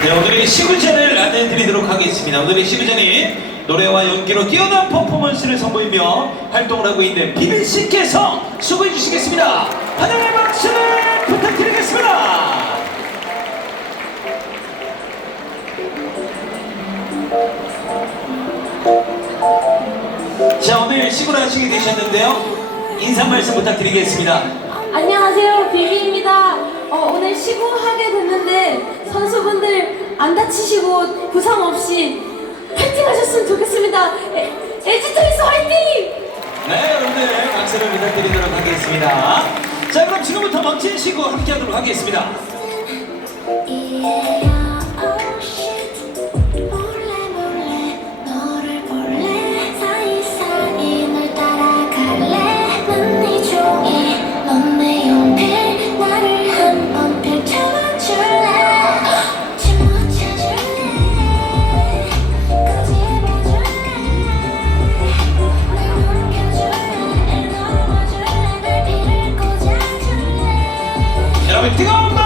네, 오늘의 시구전을 안내해드리도록 하겠습니다. 오늘의 시구전이 노래와 연기로 뛰어난 퍼포먼스를 선보이며 활동을 하고 있는 비빈 씨께서 수고해 주시겠습니다. 하늘의 박수를 부탁드리겠습니다. 자, 오늘 시구를 하시게 되셨는데요. 인사 말씀 부탁드리겠습니다. 안녕하세요, 비비입니다. 어, 오늘 시구하게 됐는데 선수분들 안 다치시고 부상 없이 파이팅 하셨으면 좋겠습니다. 에, 트윈스 화이팅! 네, 여러분들 박수를 부탁드리도록 하겠습니다. 자, 그럼 지금부터 멋진 시구 함께 하도록 하겠습니다. 예. 뜨거운